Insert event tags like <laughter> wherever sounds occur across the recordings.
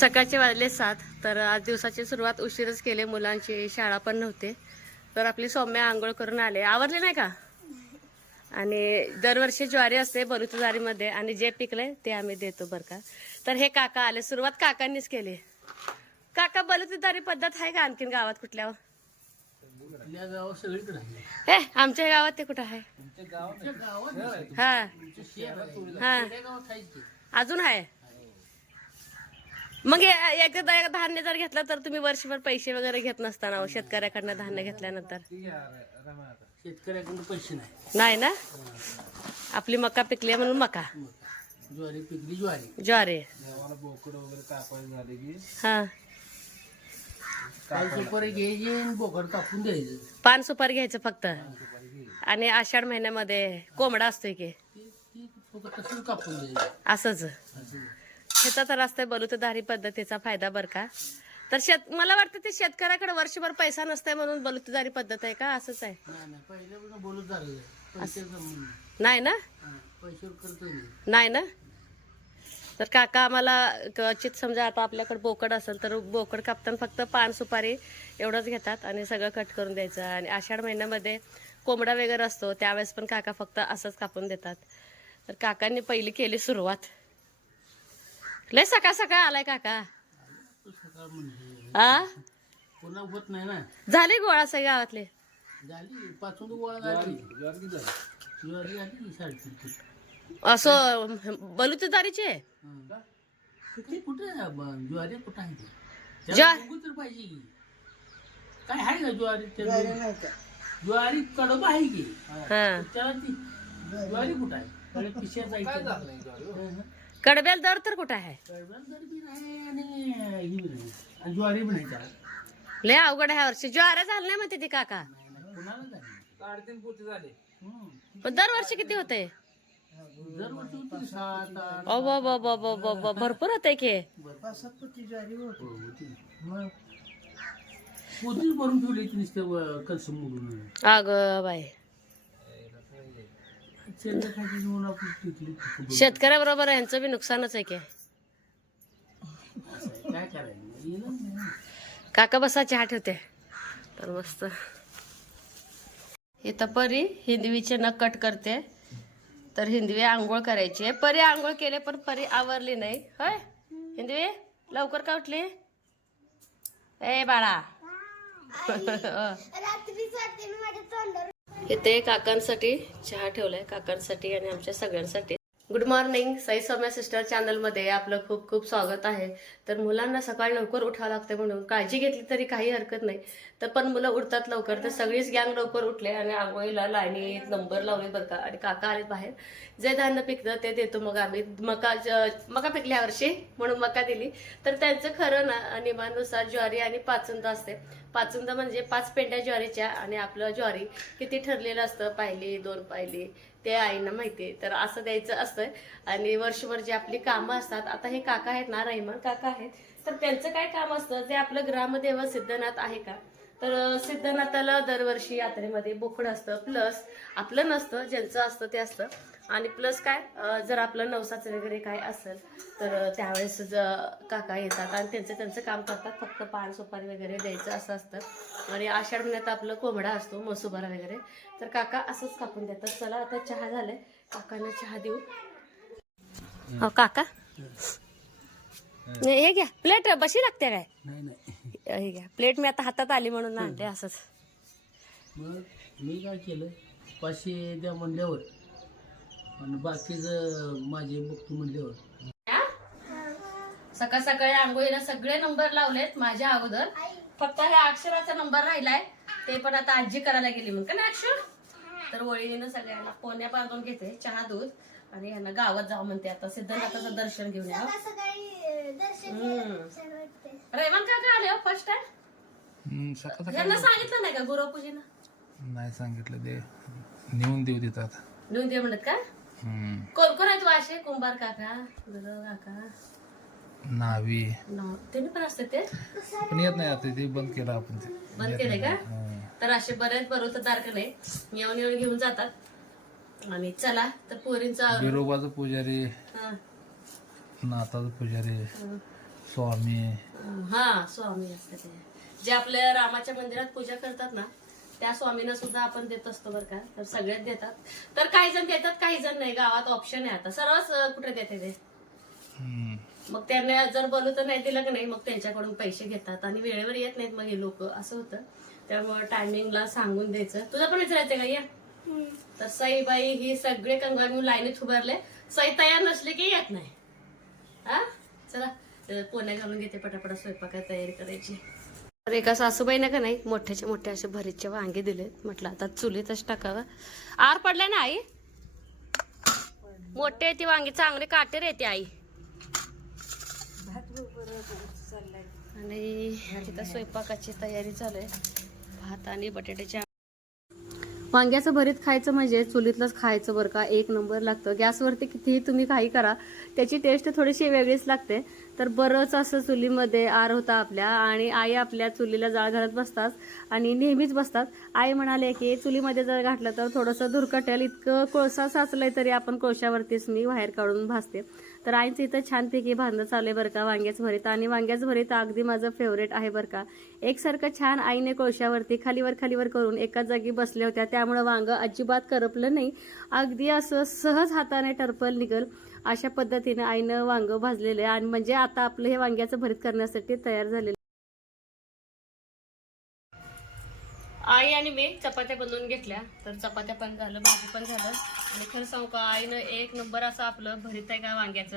सकाळचे वाजले सात तर आज दिवसाची सुरुवात उशीरच केली मुलांची शाळा पण नव्हते. तर आपली सौम्या आंघोळ करून आले. आवरले नाही का? आणि दरवर्षी ज्वारी असते बलुतदारीमध्ये आणि जे पिकलंय ते आम्ही देतो बरं का. तर हे काका आले. सुरुवात काकांनीच केली. काका बलुतदारी पद्धत आहे का आणखीन गावात कुठल्या? हे आमच्या गावात ते कुठं आहे? हा. हा. अजून आहे? मग एकदा एक धान्य जर घेतलं तर तुम्ही वर्षभर पैसे वगैरे घेत नसताना हो, शेतकऱ्याकडनं धान्य घेतल्यानंतर. शेतकऱ्याकडून पैसे नाही. नाही ना? आपली मका पिकली आहे म्हणून मका. ज्वारी पिकली ज्वारी. ज्वारी. बोकड वगैरे कापायला झाले की हा. काल सुपारी घ्यायची बोकड कापून द्यायचं. पान सुपारी घ्यायचं फक्त. आणि आषाढ महिन्यामध्ये कोंबडा असतोय की. कापून द्यायचं. असंच. तर असतंय बलुतदारी पद्धतीचा फायदा बरं का? तर शेत मला वाटतं ते शेतकऱ्याकडे वर्षभर पैसा नसतंय म्हणून बलुतदारी पद्धत आहे का? असंच आहे. नाही ना? नाही ना? तर काका आम्हाला क्वचित समजा आता आपल्याकडे बोकड असेल तर बोकड कापताना फक्त पान सुपारी एवढंच घेतात आणि सगळं कट करून द्यायचं. आणि आषाढ महिन्यामध्ये कोंबडा वगैरे असतो त्यावेळेस पण काका फक्त असंच कापून देतात. तर काकांनी पहिली केली सुरुवात. लय सकाळ सकाळ आलाय काका. आ? पुन्हा होत नाही ना. झाले गोळा सगळे गावातले? झाली पाचून गोळा झाली. ज्वारी झाली? असं बलुतेदारीचे? हा. किती कुठे आहे ज्वारी कुठं आहे? ते? ज्वा- त्याला बघू तर पाहिजे. की. काय आहे का ज्वारी? ज्वारी कडब आहे की? हा. त्याला ती ज्वारी कुठं आहे? काय जायचं कडबेल दर्द तर कुठं आहे? ज्वारी लय अवघड ह्या वर्षी. ज्वारा झालं नाही म्हणते ती काका. साडेतीन पोती झाले. पण किती होते भरपूर होते. की अग बाई. शेतकऱ्याबरोबर यांचं बी नुकसानच आहे की. काका बसा चहा ठेवते. तर मस्त. इथं परी हिंदवीचे नख कट करते. तर हिंदवी आंघोळ करायची आहे. परी आंघोळ केले पण परी आवरली नाही. होय? हिंदवी लवकर का उठली? ए बाळा. इथे काकांसाठी चहा ठेवलाय काकांसाठी आणि आमच्या सगळ्यांसाठी. Good morning Sai Saumya sister चॅनलमध्ये आपलं खूप खूप स्वागत आहे. तर मुलांना सकाळी लवकर उठावं लागते म्हणून काळजी घेतली तरी काही हरकत नाही. तर पण मुलं उठतात लवकर तर सगळीच गँग लवकर उठले आणि आंघोळीला लाईनीत नंबर लावले बरं का. आणि काका आले बाहेर. जे धान्य पिकतं ते देतो मग आम्ही. मका ज- मका पिकली वर्षी म्हणून मका दिली. तर त्यांचं खरं ना नियमानुसार ज्वारी आणि पाचुंदा असते. पाचुंदा म्हणजे पाच पेंड्या ज्वारीच्या आणि आपलं ज्वारी किती ठरलेलं असतं पाहिली दोन पाहिली ते आईना माहिती आहे. तर असं द्यायचं असतं आणि वर्षभर जी आपली कामं असतात आता हे काका आहेत ना रहिमान काका आहेत. तर त्यांचं काय काम असतं जे आपलं ग्रामदेव सिद्धनाथ आहे का? तर सिद्धनाथाला दरवर्षी यात्रेमध्ये बोकड असतं. प्लस आपलं नसतं ज्यांचं असतं ते असतं. आणि प्लस काय जर आपलं नवसाचं वगैरे काय असेल तर त्यावेळेस ज- काका येतात आणि त्यांचं त्यांचं काम करतात. फक्त पान सुपारी वगैरे द्यायचं असं असतं. आणि आषाढ महिन्यात आपलं कोंबडा असतो मसुबारा वगैरे. तर काका असंच कापून देतात. चला आता चहा झालाय. काकांना चहा देऊ. हो काका. नाही, हे घ्या. प्लेट बशी लागते काय? हे घ्या. प्लेट मी आता हातात आली म्हणून आणते असंच. मग मी काय केलं? पाचशे द्या म्हणल्यावर आणि बाकीचं माझे बघतो म्हणल्यावर. सकाळ सकाळी आंघोळीला सगळे नंबर लावलेत माझ्या अगोदर. फक्त ह्या अक्षराचा नंबर राहिलाय. ते पण आता आजी करायला गेली मग का ना अक्षर तर वळीनं सगळ्यांना पोण्या बांधून घेते. चहा दूध. आणि यांना गावात जाऊ म्हणते आता. सिद्धनाथाचं दर्शन घेऊन या. रेवण काका आले हो फर्स्ट टाइम हम्म, सकाळ यांना सांगितलं नाही का गुरुपूजेनं नाही सांगितलं ते. नेऊन देऊ देतात. नेऊन दे म्हणत का? कोण कोण आहेत वाशे? कुंभार काका काका? नावी. त्यांनी पण असते ते? पण येत नाही आता ते बंद केलं आपण ते. बंद केले का? हं. तर असे बरेच बरोबर नाही. येऊन येऊन घेऊन जातात. आणि चला तर पोरींचा बिरोबाचं पुजारी हा, नाथाचं पुजारी हा. स्वामी. हा स्वामी असते ते. जे आपल्या रामाच्या मंदिरात पूजा करतात ना त्या स्वामींना सुद्धा आपण देत असतो बरं का. तर सगळ्यात देतात. तर काही जण देतात काही जण नाही. गावात ऑप्शन आहे आता. सर्वच कुठे देते ते. मग त्यांना जर बोलू तर नाही दिलं की नाही मग त्यांच्याकडून पैसे घेतात आणि वेळेवर येत नाहीत मग हे लोक. असं होतं. त्यामुळे टायमिंगला सांगून द्यायचं. तुझं पण विचारायचं का या? तर सईबाई ही सगळे कंगवा घेऊन लाईनीत उभारले. सई तयार नसले की येत नाही. हा? चला पोण्या घालून घेते पटापटा. स्वयंपाकात तयारी करायची. तर एका सासूबाईने का नाही मोठ्याचे मोठे असे भरीतचे वांगे दिले म्हटलं आता चुलीतच टाकावं. आर पडलाय ना आई? मोठे ती वांगी चांगले काटेर येते आई. आणि तिथं स्वयंपाकाची तयारी चालू आहे. भात आणि बटाट्याची वांग्याचं भरीत खायचं म्हणजे चुलीतलंच खायचं बरं का? एक नंबर लागतं. गॅसवरती कितीही तुम्ही काही करा त्याची टेस्ट थोडीशी वेगळीच लागते. तर बरंच असं चुलीमध्ये आर होता आपल्या आणि आई आपल्या चुलीला जाळ घालत बसतात आणि नेहमीच बसतात. आई म्हणाले की चुलीमध्ये जर घातलं तर थोडंसं धुरकटेल इतकं कोळसा साचलंय तरी आपण कोळशावरतीच मी बाहेर काढून भासते. तर आईचं इथं छानपैकी भांदं चालू आहे बरं का वांग्याच भरीत. आणि वांग्याच भरीत अगदी माझं फेवरेट आहे बरं का. एकसारखं छान आईने कोळशावरती खालीवर खालीवर करून एकाच जागी बसल्या होत्या. त्यामुळं वांग अजिबात करपलं नाही. अगदी असं सहज हाताने टर्पल निघल. अशा पद्धतीने आईनं वांग भाजलेलं आहे. आणि म्हणजे आता आपलं हे वांग्याचं भरीत करण्यासाठी तयार झालेलं आई आणि मी चपात्या बनवून घेतल्या. तर चपात्या पण झालं भाजी पण झालं. आणि खरं सांगू का आईनं एक नंबर असं आपलं भरीत आहे का वांग्याचं.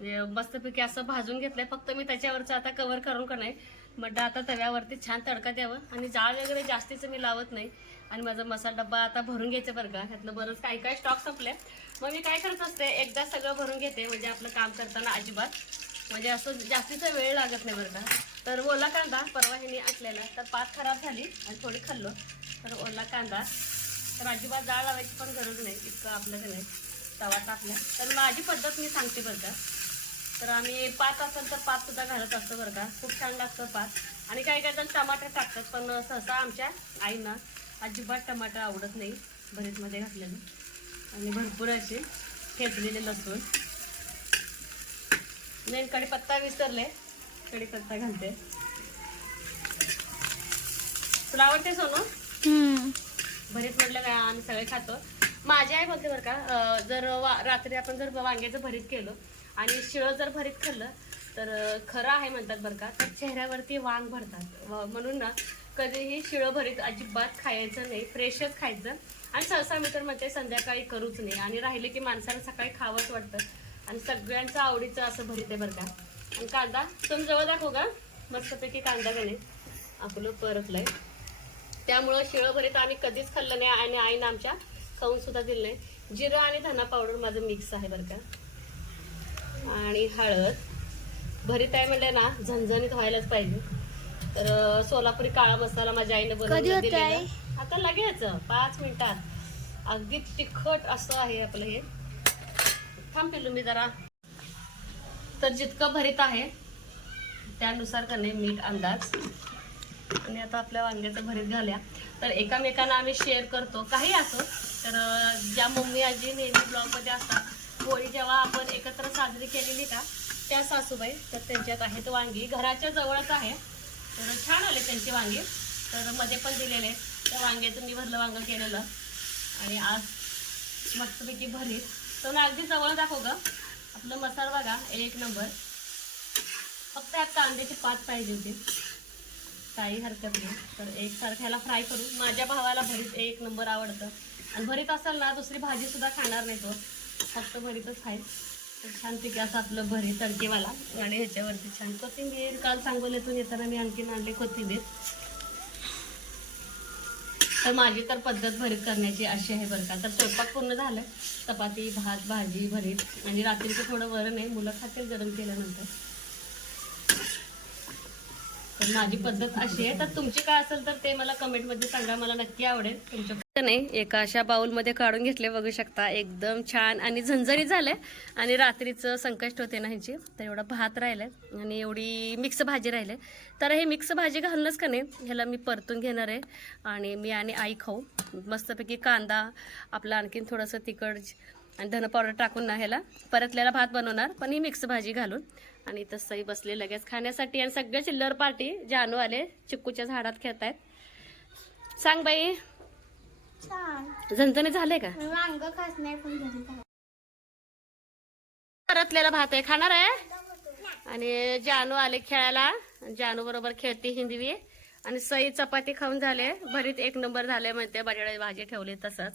म्हणजे मस्तपैकी असं भाजून घेतलंय. फक्त मी त्याच्यावरचं आता कव्हर करून का नाही म्हटलं आता तव्यावरती छान तडका द्यावं. आणि जाळ वगैरे जास्तीचं मी लावत नाही. आणि माझा मसाला डब्बा आता भरून घ्यायचं बरं का. ह्यातलं बरंच काही काही स्टॉक संपले मग मी काय करत असते एकदा सगळं भरून घेते म्हणजे आपलं काम करताना अजिबात. म्हणजे असं जास्तीचा वेळ लागत नाही बरं का. तर ओला कांदा परवा ह्यानी आणलेला तर पात खराब झाली आणि थोडी खाल्लो. तर ओला कांदा तर अजिबात जाळ लावायची पण गरज नाही इतकं आपलं नाही तवा टाकला तर माझी पद्धत मी सांगते बरं का. तर आम्ही पात असेल तर पात सुद्धा घालत असतो बरं का. खूप छान लागतं पात. आणि काही काही जण टमाटर टाकतात पण सहसा आमच्या आईना अजिबात टमाटर आवडत नाही भरीतमध्ये घातलेलं. आणि भरपूर असे ठेचलेले लसूण. नाही कढीपत्ता विसरले. कढीपत्ता घालते. तुला आवडते सोनू? भरीत म्हटलं काय आम्ही सगळे खातो. माझी आई बोलते बरं का जर रात्री आपण जर वांग्याचं भरीत केलं आणि शिळं जर भरीत खाल्लं तर खरं आहे म्हणतात बरं का तर चेहऱ्यावरती वांग भरतात. म्हणून ना कधीही शिळं भरीत अजिबात खायचं नाही फ्रेशच खायचं. आणि सहसा मी तर म्हणते संध्याकाळी करूच नाही. आणि राहिले की माणसाला सकाळी खावंच वाटतं. आणि सगळ्यांचं आवडीचं असं भरीत आहे बरं का. आणि कांदा तुम्ही जवळ दाखव का मस्तपैकी कांदा गणे आपलं परतलंय. त्यामुळं शिळं भरीत आम्ही कधीच खाल्लं नाही आणि आईनं आमच्या खाऊन सुद्धा दिलं नाही. जिरं आणि धना पावडर माझं मिक्स आहे बरं का. आणि हळद. भरीत आहे म्हणलं ना झणझणीत व्हायलाच पाहिजे. तर सोलापुरी काळा मसाला माझ्या आईनं बनवून दिलेला आता लगेच पाच मिनिटात. अगदी तिखट असं आहे आपलं हे. थांब पिलू मी जरा. तर जितकं भरीत आहे त्यानुसार का नाही मीठ अंदाज. आणि आता आपल्या वांग्याचं भरीत घाल्या. तर एकामेकांना आम्ही शेअर करतो. काही असो तर ज्या मम्मी आजी नेहमी ब्लॉगमध्ये असतात होळी जेव्हा आपण एकत्र साजरी केलेली का त्या सासूबाई तर त्यांच्यात आहेत वांगी. घराच्या जवळच आहे. तर छान आले त्यांची वांगी. तर मध्ये पण दिलेले त्या वांग्याचं मी भरलं वांगं केलेलं. आणि आज मस्तपैकी भरीत. तर मी अगदी जवळ दाखव ग. आपलं मसाला बघा एक नंबर. फक्त यात कांद्याचे पात पाहिजे होती. काही हरकत नाही. तर एक ह्याला फ्राय करू. माझ्या भावाला भरीत एक नंबर आवडतं. आणि भरीत असेल ना दुसरी भाजी सुद्धा खाणार नाही तो. फक्त भरीतच खाईल. छानपैकी छान असं आपलं भरीत तडकेवाला. आणि ह्याच्यावरती छान कोथिंबीर काल सांगोल्यातून येताना मी आणखीन आणले कोथिंबीर. तर माझी तर पद्धत भरीत करण्याची अशी आहे बरं का. तर स्वयंपाक पूर्ण झालं चपाती भात भाजी भरीत. आणि रात्रीचं थोडं वरण आहे. मुलं खातील गरम केल्यानंतर. तर माझी पद्धत अशी आहे. तर तुमची काय असेल तर ते मला कमेंटमध्ये सांगा. मला नक्की आवडेल. तुमच्या नाही. एका अशा बाऊलमध्ये काढून घेतले बघू शकता. एकदम छान आणि झणझणीत झालंय. आणि रात्रीचं संकष्ट होते ना ह्याची. तर एवढा भात राहिलाय आणि एवढी मिक्स भाजी राहिले तर हे मिक्स भाजी घालूनच का नाही ह्याला मी परतून घेणार आहे. आणि मी आणि आई खाऊ. मस्तपैकी कांदा आपलं आणखीन थोडंसं तिखट आणि धन पावडर टाकून ना ह्याला परतलेला भात बनवणार. पण ही मिक्स भाजी घालून. आणि तसंही बसले लगेच खाण्यासाठी. आणि सगळे चिल्लर पार्टी जानू आले चिक्कूच्या झाडात खेळतायत. सांग बाई. छान झणझणी झाले का? वांग खात नाही पण घरी खात. परतलेला भात आहे खाणार आहे? आणि जानू आले खेळायला. जानू बरोबर खेळते हिंदवी. आणि सई चपाती खाऊन झाले. भरीत एक नंबर झाले म्हणते बटाट्याची भाजी ठेवली तसंच.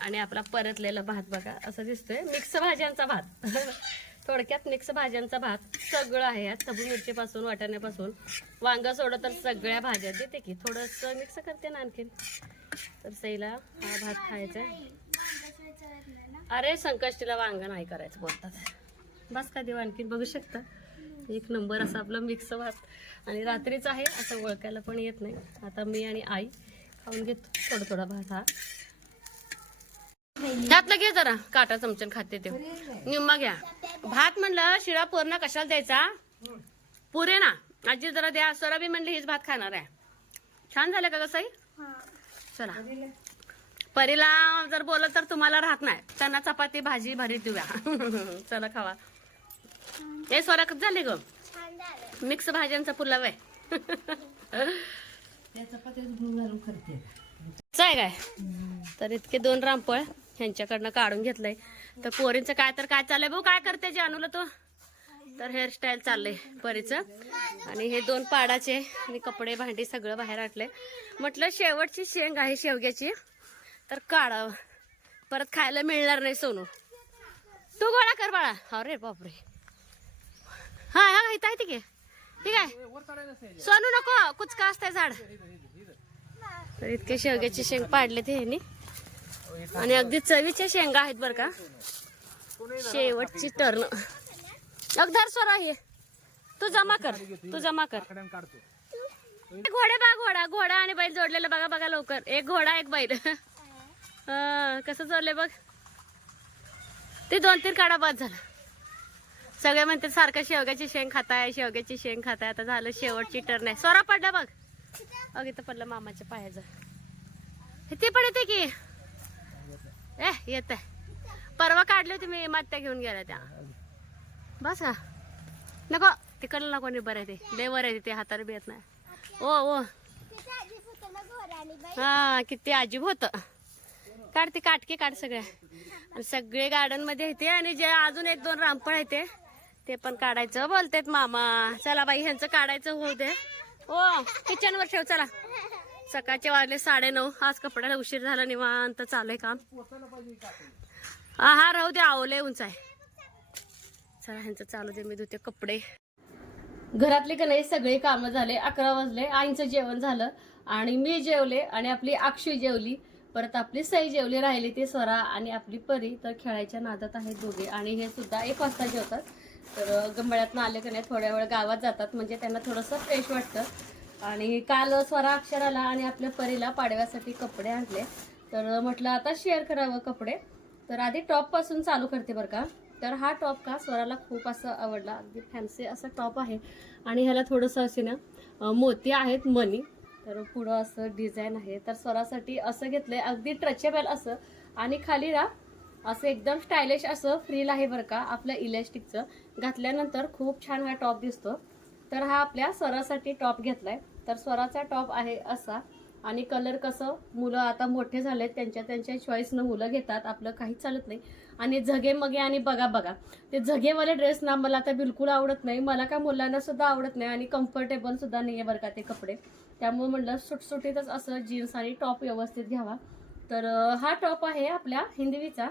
आणि आपला परतलेला भात बघा असं दिसतोय. मिक्स भाज्यांचा भात. <laughs> थोडक्यात मिक्स भाज्यांचा भात सगळं आहे. यात सबू मिरचीपासून वाटाण्यापासून. वांग सोडं तर सगळ्या भाज्या देते की थोडंसं मिक्स करते ना आणखीन. तर सईला हा भात खायचा अरे संकष्टीला वांग नाही करायचं बोलतात. बस का देऊ आणखीन बघू शकता. एक नंबर असा आपला मिक्स भात. आणि रात्रीच आहे असं ओळखायला पण येत नाही. आता मी आणि आई खाऊन घेतो थोडा थोडा भात हा. त्यातलं घे जरा. काटा चमचन खाते ते. निम्मा घ्या. भात म्हणलं शिळा पूर्ण कशाला द्यायचा? पुरे ना. आजी जरा द्या. स्वरा बी म्हणली हीच भात खाणार आहे. छान झालं का कसंही हा. चला. परीला जर बोलत तर तुम्हाला राहत नाही. त्यांना चपाती भाजी भरीत देऊया. <laughs> चला खावा. हे स्वराकच झाले ग? छान झालं. मिक्स भाज्यांचा पुलाव आहे. काय? तर इतके दोन रामपळ ह्यांच्याकडनं काढून घेतलंय. तर पोरींचं काय तर काय चाललंय भाऊ काय करते जानूला तो? तर हेअरस्टाईल चाललंय परीचं. आणि हे दोन पाडाचे आणि कपडे भांडी सगळं बाहेर आटले म्हटलं शेवटची शेंग आहे शेवग्याची. तर काढावं. परत खायला मिळणार नाही सोनू. तू गोळा कर बाळा. अरे बापरे. हा हा इथं आहे की. ठीक आहे. सोनू नको कुचका असतंय झाड. तर इतके शेवग्याची शेंग पाडले ते ह्यांनी. आणि अगदी चवीच्या शेंगा आहेत बरं का. शेवटची टर्न अगदार स्वरा हे. तू जमा कर तू जमा कर. घोडे बा घोडा घोडा आणि बैल जोडलेला बघा बघा लवकर. एक घोडा एक बैल. हा, कसं जोडले बघ. ते दोन तीन काढा बाद झाला. सगळे म्हणते सारखं शेवग्याची शेंग खाताय शेवग्याची शेंग खाताय. आता झालं शेवटची टर्न आहे. स्वरा पडला बघ. अग इथं पडलं मामाच्या पायाचं. ते पण येते की? ए येत परवा काढले होती मी मात्या घेऊन गेल्या त्या. बस का नको तिकडलं नको बरं आहे ते. लय बरं आहे ते हाताला बी येत नाही. ओ ओ. हा किती अजीब होत. काढ ते काटके काढ सगळ्या. आणि सगळे गार्डनमध्ये येते आणि जे अजून एक दोन रामफळ आहे ते ते पण काढायचं बोलतेत मामा. चला बाई ह्यांचं काढायचं होऊ दे. ओ किचनवर ठेव चला. सकाळचे वाजले साडे नऊ आज कपड्याला उशीर झाला निवांत. चालू आहे काम. हा हा राहू दे आवले उंच आहे. चला ह्यांचं चालू दे. मी धुते कपडे. घरातले का नाही सगळे कामं झाले. अकरा वाजले. आईचं जेवण झालं. आणि मी जेवले आणि आपली अक्षय जेवली. परत आपली सई जेवली राहिली ती स्वरा आणि आपली परी. तर खेळायच्या नादात आहेत दोघे. आणि हे सुद्धा एक वाजता जेवतात. तर गंबळ्यातनं आले का नाही थोड्या वेळ गावात जातात. म्हणजे त्यांना थोडंसं फ्रेश वाटतं. आणि काल स्वरा अक्षराला आणि आपल्या परीला पाडव्यासाठी कपडे आणले. तर म्हटलं आता शेअर करावं कपडे. तर आधी टॉपपासून चालू करते बरं का. तर हा टॉप का स्वराला खूप असं आवडला. अगदी फॅन्सी असा टॉप आहे. आणि ह्याला थोडंसं असे ना मोती आहेत मनी तर पुढं असं डिझाईन आहे. तर स्वरासाठी असं घेतलंय. अगदी ट्रचेबल असं. आणि खाली ना असं एकदम स्टायलिश असं फ्रील आहे बरं का आपल्या इलॅस्टिकचं घातल्यानंतर खूप छान हा टॉप दिसतो. तर हा आपल्या स्वरासाठी टॉप घेतला आहे तर स्वराचा टॉप आहे असा. आणि कलर कसं मुलं आता मोठे झालेत त्यांच्या त्यांच्या चॉईसनं मुलं घेतात आपलं काहीच चालत नाही. आणि झगे मगे आणि बघा बघा. ते झगेवाले ड्रेस ना मला आता बिलकुल आवडत नाही. मला का मुलांना सुद्धा आवडत नाही आणि कम्फर्टेबल सुद्धा नाही आहे बरं का ते कपडे. त्यामुळे म्हणलं सुटसुटीतच असं जीन्स आणि टॉप व्यवस्थित घ्यावा. तर हा टॉप आहे आपल्या हिंदवीचा.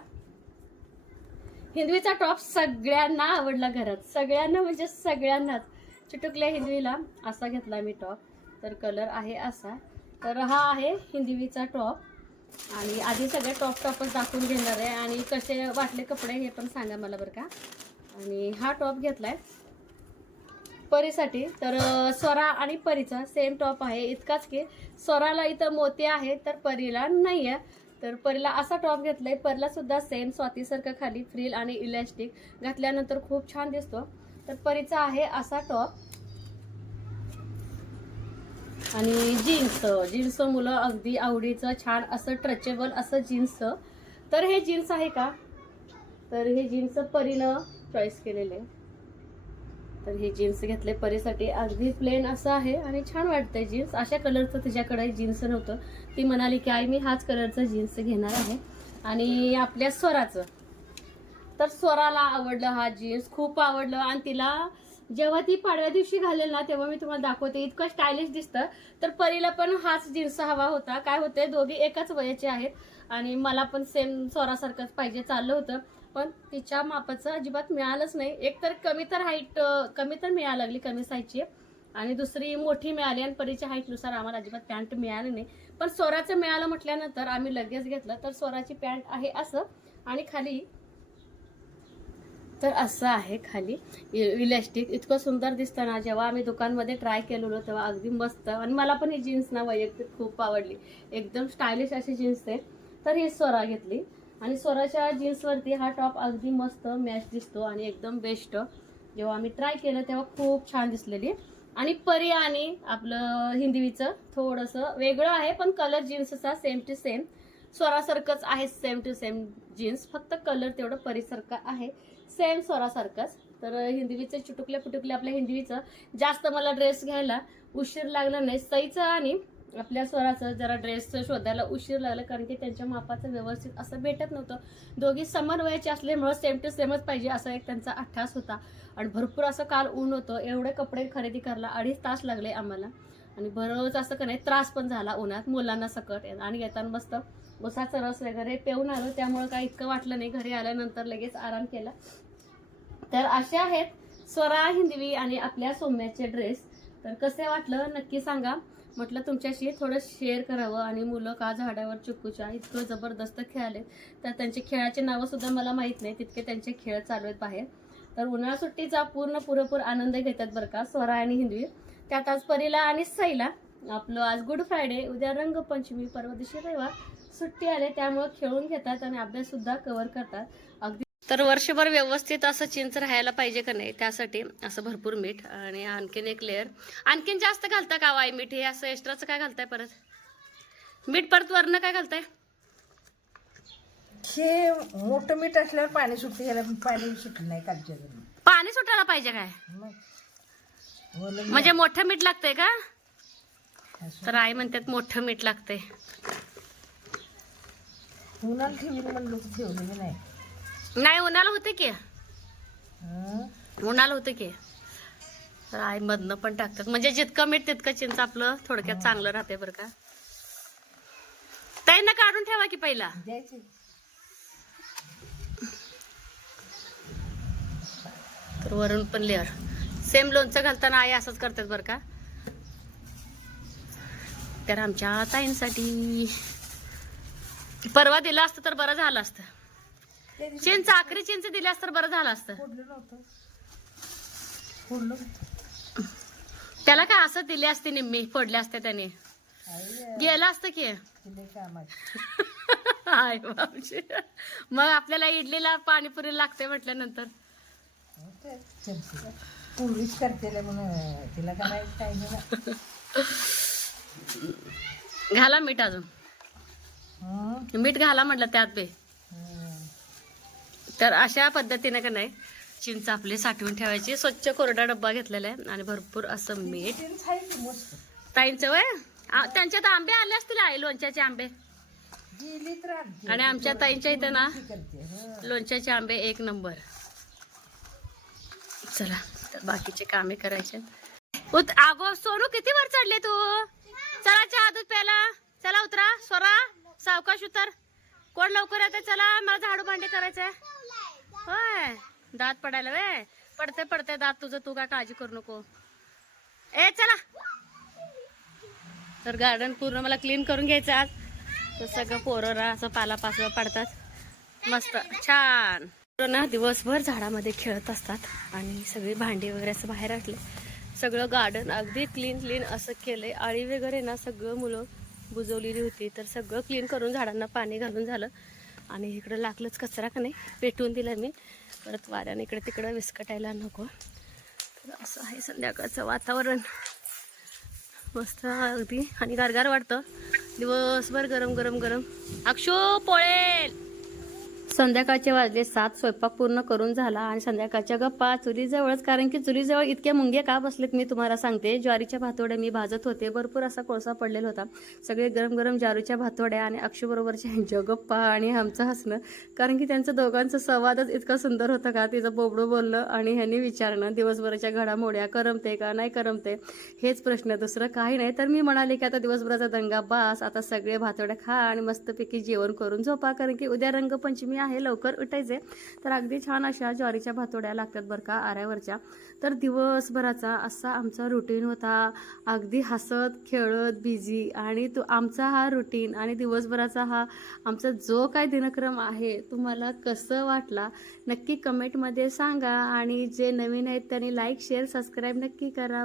हिंदवीचा टॉप सगळ्यांना आवडला घरात सगळ्यांना म्हणजे सगळ्यांनाच. चिटुकल्या हिंदवीला. असा घेतला मी टॉप तर कलर आहे असा. तर हा आहे हिंदवीचा टॉप. आणि आधी सगळे टॉप टॉपच दाखवून घेणार आहे. आणि कसे वाटले कपडे हे पण सांगा मला बरं का. आणि हा टॉप घेतलाय. परीसाठी. तर स्वरा आणि परीचा सेम टॉप आहे. इतकाच की स्वराला इथं मोती आहे तर परीला नाही आहे तर परीला असा टॉप घेतलाय. परीला सुद्धा सेम स्वातीसारखं खाली फ्रील आणि इलॅस्टिक घातल्यानंतर खूप छान दिसतो. तर परीचा आहे असा टॉप. आणि जीन्स जीन्स मुलं अगदी आवडीचं छान असं ट्रचेबल असं जीन्स. तर हे जीन्स आहे का? तर हे जीन्स परीनं चॉईस केलेले. तर हे जीन्स घेतले परीसाठी. अगदी प्लेन असं आहे आणि छान वाटतंय जीन्स. अशा कलरचं तिच्याकडे जीन्स नव्हतं. ती म्हणाली की आई मी हाच कलरचं जीन्स घेणार आहे. आणि आपल्या स्वराचं. तर स्वराला आवडलं हा जीन्स. खूप आवडलं. आणि तिला जेव्हा ती पाडव्या दिवशी घालेल ना तेव्हा मी तुम्हाला दाखवते. इतकं स्टायलिश दिसतं. तर परीला पण हाच जीन्स हवा होता. काय होते दोघी एकाच वयाचे आहेत आणि मला पण सेम स्वरासारखंच पाहिजे चाललं होतं. पण तिच्या मापाचं अजिबात मिळालंच नाही. एक तर कमी तर हाईट कमी तर मिळायला लागली कमी साईजची आणि दुसरी मोठी मिळाली आणि परीच्या हाईटनुसार आम्हाला अजिबात पॅन्ट मिळाली नाही. पण स्वराचं मिळालं म्हटल्यानंतर आम्ही लगेच घेतलं. तर स्वराची पॅन्ट आहे असं. आणि खाली तर असं आहे खाली. इलॅस्टिक इतकं सुंदर दिसतं ना जेव्हा आम्ही दुकानमध्ये ट्राय केलेलो तेव्हा अगदी मस्त. आणि मला पण ही जीन्स ना वैयक्तिक खूप आवडली. एकदम स्टायलिश अशी जीन्स आहे. तर ही स्वरा घेतली. आणि स्वराच्या जीन्सवरती हा टॉप अगदी मस्त मॅच दिसतो आणि एकदम बेस्ट जेव्हा आम्ही ट्राय केलं तेव्हा खूप छान दिसलेली. आणि परी आणि आपलं हिंदवीचं थोडंसं वेगळं आहे पण कलर जीन्सचा सेम टू सेम स्वरासारखंच आहे सेम टू सेम जीन्स फक्त कलर तेवढं परीसारखं आहे. सेम स्वरासारखंच. तर हिंदवीचे चुटुकल्या फुटुकल्या आपल्या हिंदवीचं. जास्त मला ड्रेस घ्यायला उशीर लागला नाही. सईचं आणि आपल्या स्वराचं जरा ड्रेसचं शोधायला उशीर लागला कारण की त्यांच्या मापाचं व्यवस्थित असं भेटत नव्हतं. दोघी समान वयाचे असल्यामुळं सेम टू सेमच पाहिजे असा एक त्यांचा अठ्ठास होता. आणि भरपूर असं काल ऊन होतं. एवढे कपडे खरेदी करायला अडीच तास लागले आम्हाला. आणि बरंच असं का नाही त्रास पण झाला उन्हात मुलांना सकट आणि येताना मस्त उसाचा रस वगैरे पेऊन आलो. त्यामुळं काय इतकं वाटलं नाही. घरी आल्यानंतर लगेच आराम केला. तर असे आहेत स्वरा हिंदवी आणि आपल्या सोम्याचे ड्रेस तर कसे वाटलं नक्की सांगा. म्हटलं तुमच्याशी थोडं शेअर करावं आणि मुलं का झाडावर चुकूच्या इतकं जबरदस्त खेळाले. तर त्यांचे खेळाचे नावं सुद्धा मला माहीत नाही तितके त्यांचे खेळ चालू आहेत बाहेर. तर उन्हाळा सुट्टीचा पूर्ण पुरेपूर आनंद घेतात बरं का स्वरा आणि हिंदवी. त्यात आज परीला आणि सईला. आपलं आज गुड फ्रायडे उद्या रंगपंचमी परवा दिवशी रविवार सुट्टी आले त्यामुळे खेळून घेतात आणि अभ्यास सुद्धा कव्हर करतात. अगदी तर वर्षभर व्यवस्थित असं चिंच राहायला पाहिजे का नाही? त्यासाठी असं भरपूर मीठ आणि आणखीन एक लेअर आणखीन जास्त घालता का वाई मीठ? हे असं एक्स्ट्राचं काय घालताय परत? मीठ परत वरनं काय घालताय? हे मोठं मीठ असल्यावर पाणी सुटते याला पण सुटलं नाही कालच्या पाणी सुटायला पाहिजे काय? म्हणजे मोठं मीठ लागतंय का? तर आई म्हणतात मोठं मीठ लागतंय. उन्हाळा ठेवून म्हणलं ठेवलेलं नाही. नाही उन्हाला होते की? उन्हाला होते की. आई मधनं पण टाकतात. म्हणजे जितकं मीठ तितकं चिंच आपलं थोडक्यात चांगलं राहते बरं का. ताईंना काढून ठेवा की पहिला. तर वरून पण लेअर सेम लोणचं घालताना आई असंच करतात बरं का. तर आमच्या ताईंसाठी. परवा दिलं असतं तर बरं झालं असतं. चिंच आखरी चिंच दिली असतं बरं झालं असतं. त्याला काय असं दिली असते निम्मी फोडले असते त्याने. गेलं असतं की. हाय मग आपल्याला इडलीला पाणीपुरी लागते म्हटल्यानंतर. पूर्वीच करते तिला घाला मीठ अजून? मीठ घाला म्हटलं त्यात बे. तर अशा पद्धतीने का नाही चिंच आपली साठवून ठेवायची. स्वच्छ कोरडा डब्बा घेतलेला आहे आणि भरपूर असं मीठ. ताईंच ताईंचं वय त्यांच्यात आंबे आले असतील आई लोणच्याचे आंबे? आणि आमच्या ताईंच्या इथं ना लोणच्याचे आंबे एक नंबर. चला तर बाकीचे कामे करायचे. उत अगो सोनू किती वर चढले तू? चला चहा दूध प्यायला. चला उतरा. स्वरा सावकाश उतर. कोण लवकर येते चला मला झाडू भांडे करायचंय. होय. दात पडायला वे. पडते पडते दात तुझं तू काय काळजी करू नको. ए चला. तर गार्डन पूर्ण मला क्लीन करून घ्यायचं आज. तर सगळं पोरं असं पाला पासवा पडतात. मस्त. छान. पूर्ण ना दिवसभर झाडामध्ये खेळत असतात आणि सगळी भांडी वगैरे असं बाहेर असले सगळं गार्डन अगदी क्लीन क्लीन असं केलंय. आळी वगैरे ना सगळं मुलं बुजवलेली होती. तर सगळं क्लीन करून झाडांना पाणी घालून झालं. आणि इकडं लागलंच कचरा का नाही? पेटवून दिला मी. परत वाऱ्याने इकडे तिकडं विस्कटायला नको. तर असं आहे संध्याकाळचं वातावरण. मस्त अगदी. आणि गारगार वाटतं. दिवसभर गरम गरम गरम. अक्षो पोळेल! संध्याकाळचे वाजले सात स्वयंपाक पूर्ण करून झाला आणि संध्याकाळच्या गप्पा चुलीजवळच. कारण की चुलीजवळ इतक्या मुंग्या का बसलेत मी तुम्हाला सांगते. ज्वारीच्या भातोड्या मी भाजत होते. भरपूर असा कोळसा पडलेला होता. सगळे गरम गरम ज्वारीच्या भातोड्या आणि अक्षूबरोबरच्या ह्यांच्या गप्पा आणि आमचं हसणं. कारण की त्यांचं दोघांचं संवादच इतका सुंदर होता का? तिचं बोबडं बोललं आणि ह्यांनी विचारणं. दिवसभराच्या घडामोड्या करमते का नाही करमते? हेच प्रश्न दुसरं काही नाही. तर मी म्हणाले की आता दिवसभराचा दंगा बास. आता सगळे भातोड्या खा आणि मस्तपैकी जेवण करून झोपा. कारण की उद्या रंगपंचमी आहे लवकर उठायचे तर अगदी छान अशा ज्वारीच्या भातोड्या लागतात बरं का आऱ्यावरच्या. तर दिवसभराचा असा आमचा रुटीन होता. अगदी हसत खेळत बिझी आणि तो आमचा हा रुटीन आणि दिवसभराचा हा आमचा जो काय दिनक्रम आहे तुम्हाला कसं वाटला नक्की कमेंटमध्ये सांगा आणि जे नवीन आहेत त्यांनी लाईक शेअर सबस्क्राईब नक्की करा.